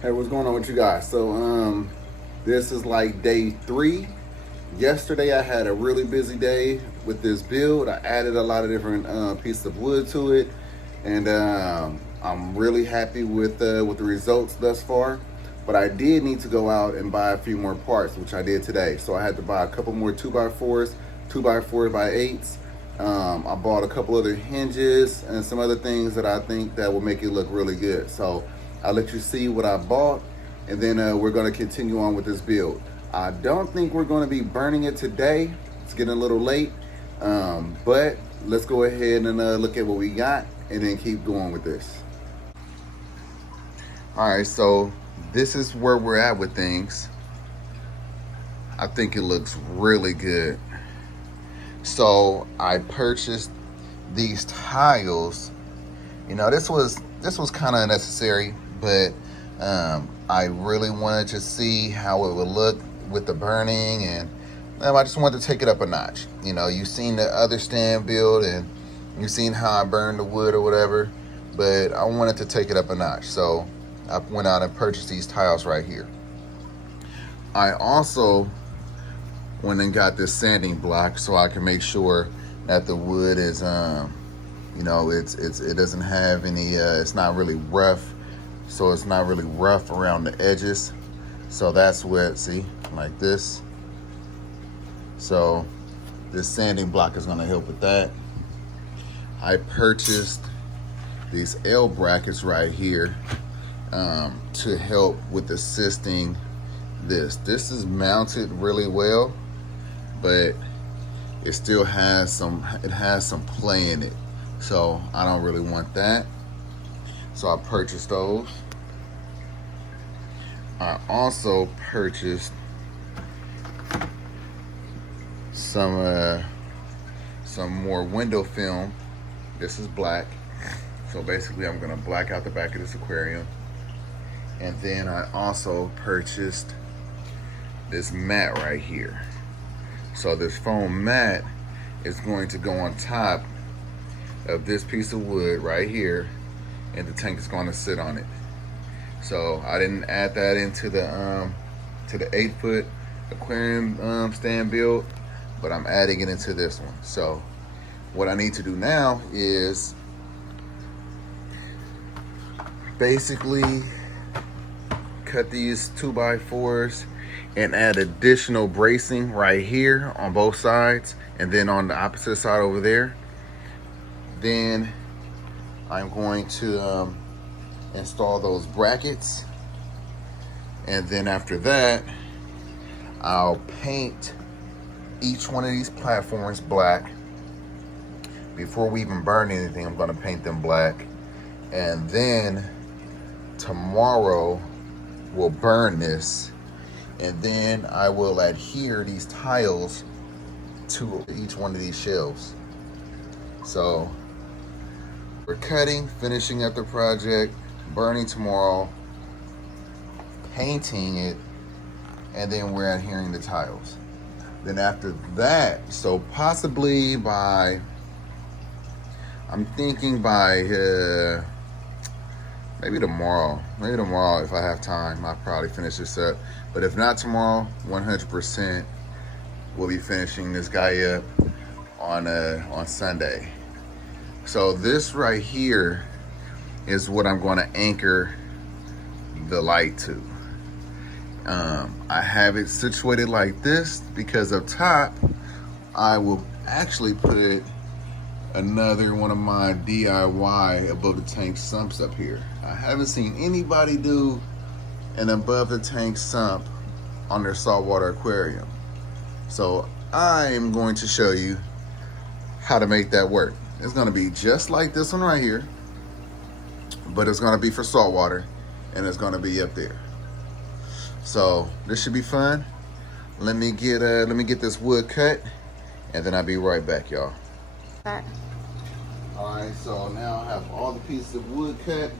Hey, what's going on with you guys? This is like day 3. Yesterday, I had a really busy day with this build. I added a lot of different pieces of wood to it, and I'm really happy with the results thus far. But I did need to go out and buy a few more parts, which I did today. So I had to buy a couple more 2x4s, 2x4x8s. I bought a couple other hinges and some other things that I think that will make it look really good. So I'll let you see what I bought, and then we're going to continue on with this build. I don't think we're going to be burning it today. It's getting a little late, but let's go ahead and look at what we got and then keep going with this. All right, so this is where we're at with things. I think it looks really good. So I purchased these tiles. You know, this was kind of unnecessary, but I really wanted to see how it would look with the burning, and I just wanted to take it up a notch. You know, you've seen the other stand build and you've seen how I burned the wood or whatever, but I wanted to take it up a notch. So I went out and purchased these tiles right here. I also went and got this sanding block so I can make sure that the wood is you know, it doesn't have any it's not really rough, so it's not really rough around the edges. So that's what, see, like this. So this sanding block is going to help with that. I purchased these L brackets right here to help with assisting this. This is mounted really well, but it still has some play in it. So I don't really want that. So I purchased those. I also purchased some more window film. This is black. So basically I'm gonna black out the back of this aquarium. And then I also purchased this mat right here. So this foam mat is going to go on top of this piece of wood right here, and the tank is going to sit on it. So I didn't add that into the 8-foot aquarium stand build, but I'm adding it into this one. So what I need to do now is basically cut these 2x4s and add additional bracing right here on both sides, and then on the opposite side over there. Then I'm going to install those brackets, and then after that I'll paint each one of these platforms black. Before we even burn anything, I'm going to paint them black, and then tomorrow we'll burn this, and then I will adhere these tiles to each one of these shelves. So we're cutting, finishing up the project, burning tomorrow, painting it, and then we're adhering the tiles. Then after that, so possibly by, I'm thinking by maybe tomorrow if I have time, I'll probably finish this up. But if not tomorrow, 100% we'll be finishing this guy up on Sunday. So this right here is what I'm going to anchor the light to. I have it situated like this because up top I will actually put another one of my DIY above the tank sumps up here. I haven't seen anybody do an above the tank sump on their saltwater aquarium. So I am going to show you how to make that work. It's gonna be just like this one right here, but it's gonna be for saltwater, and it's gonna be up there. So this should be fun. Let me get this wood cut, and then I'll be right back, y'all. All right, so now I have all the pieces of wood cut.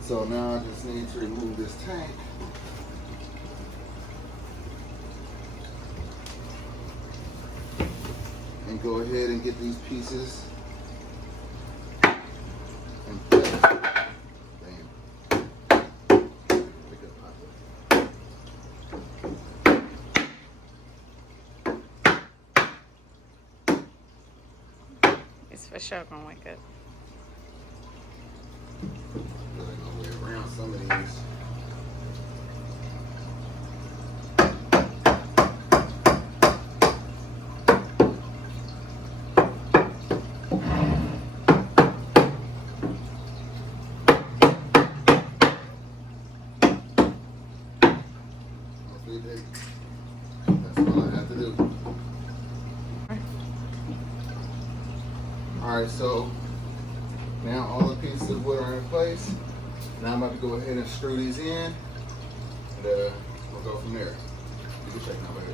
So now I just need to remove this tank. And go ahead and get these pieces. And pick up It's for sure gonna wake up. Really no way around some of these. That's all I have to do. Alright, so now all the pieces of wood are in place. Now I'm about to go ahead and screw these in, and we'll go from there. You can check now, baby.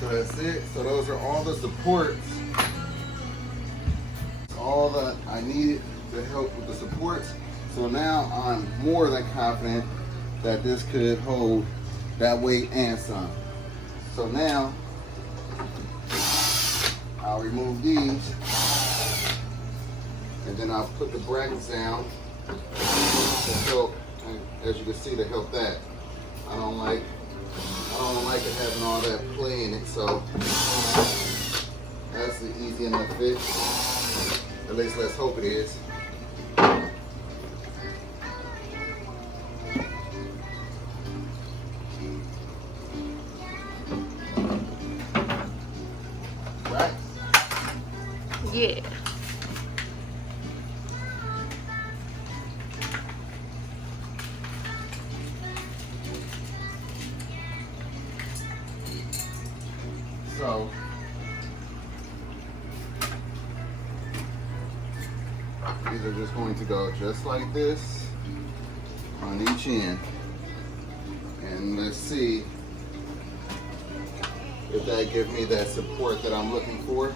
So that's it. So those are all the supports. All that I needed to help with the supports. So now I'm more than confident that this could hold that weight and some. So now I'll remove these, and then I'll put the brackets down to help, and as you can see, to help that. I don't like it having all that play in it, so that's an easy enough fit. At least let's hope it is. Right? Yeah. So these are just going to go just like this on each end. And let's see if that gives me that support that I'm looking for.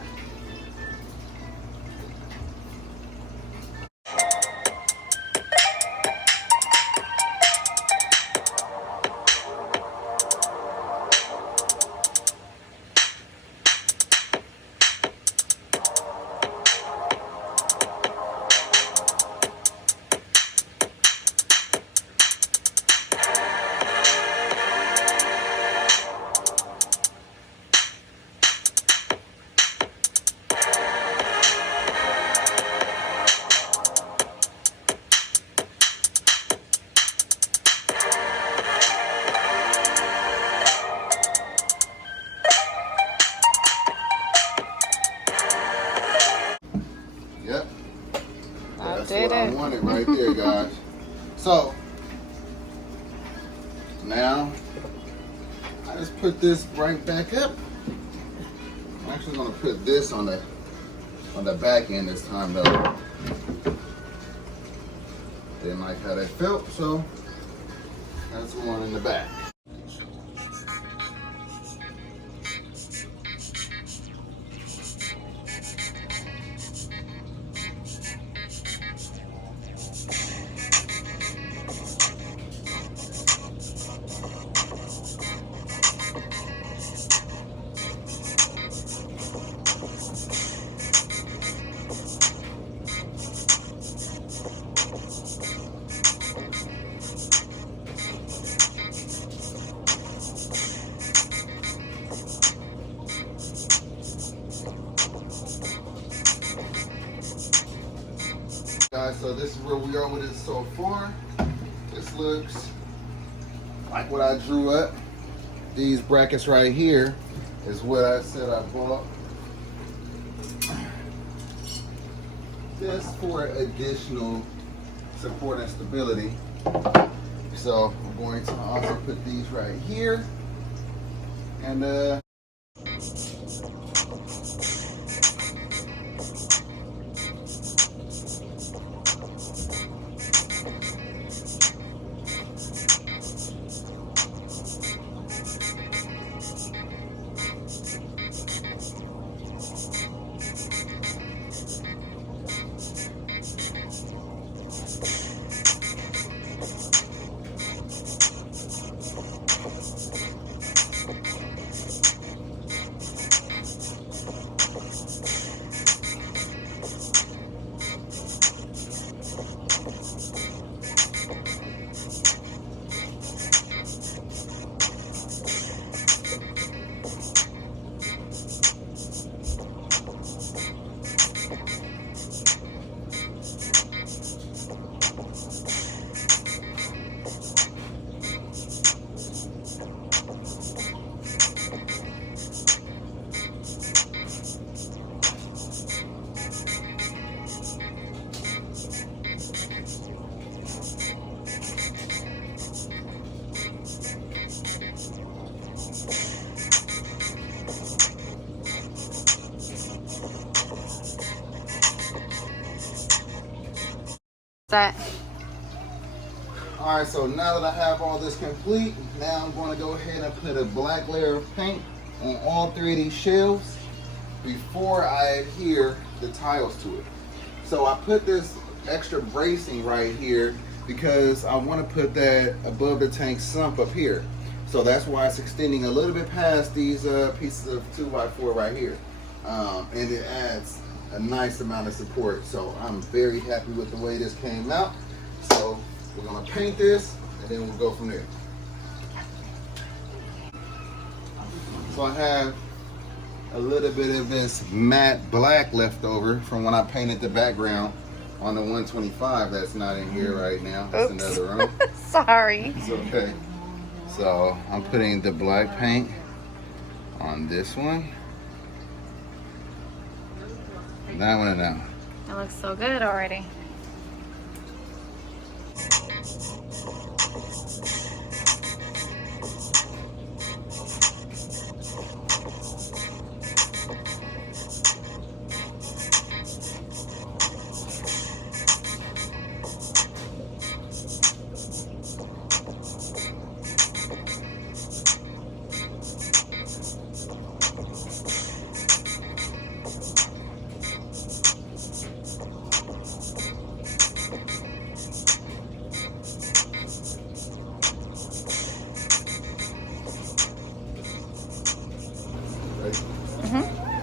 Yep. That's what I wanted right there, guys. So now I just put this right back up. I'm actually gonna put this on the back end this time though. Didn't like how that felt, so that's one in the back. Guys, so this is where we are with it so far. This looks like what I drew up. These brackets right here is what I said I bought. Just for additional support and stability. So I'm going to also put these right here. And That. all right, so now that I have all this complete, now I'm going to go ahead and put a black layer of paint on all three of these shelves before I adhere the tiles to it. So I put this extra bracing right here because I want to put that above the tank sump up here. So that's why it's extending a little bit past these pieces of 2x4 right here. And it adds a nice amount of support. So I'm very happy with the way this came out. So we're gonna paint this and then we'll go from there. So I have a little bit of this matte black left over from when I painted the background on the 125 that's not in here right now. It's another room. Sorry. It's okay. So I'm putting the black paint on this one. That one and that one. It looks so good already.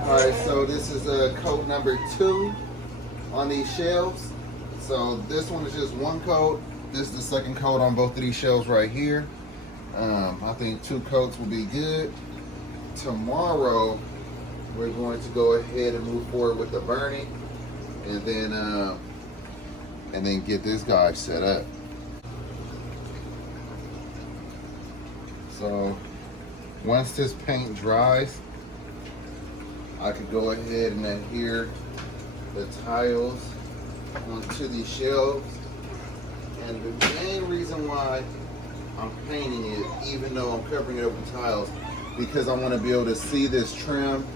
All right, so this is coat number 2 on these shelves. So this one is just one coat. This is the second coat on both of these shelves right here. I think 2 coats will be good. Tomorrow, we're going to go ahead and move forward with the burning, and then get this guy set up. So once this paint dries, I could go ahead and adhere the tiles onto these shelves. And the main reason why I'm painting it, even though I'm covering it up with tiles, because I want to be able to see this trim.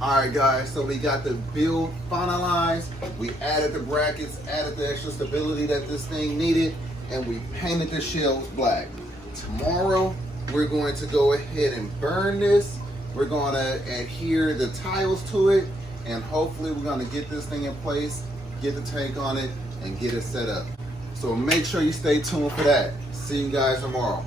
Alright guys, so we got the build finalized. We added the brackets, added the extra stability that this thing needed, and we painted the shelves black. Tomorrow, we're going to go ahead and burn this. We're going to adhere the tiles to it, and hopefully we're going to get this thing in place, get the tank on it, and get it set up. So make sure you stay tuned for that. See you guys tomorrow.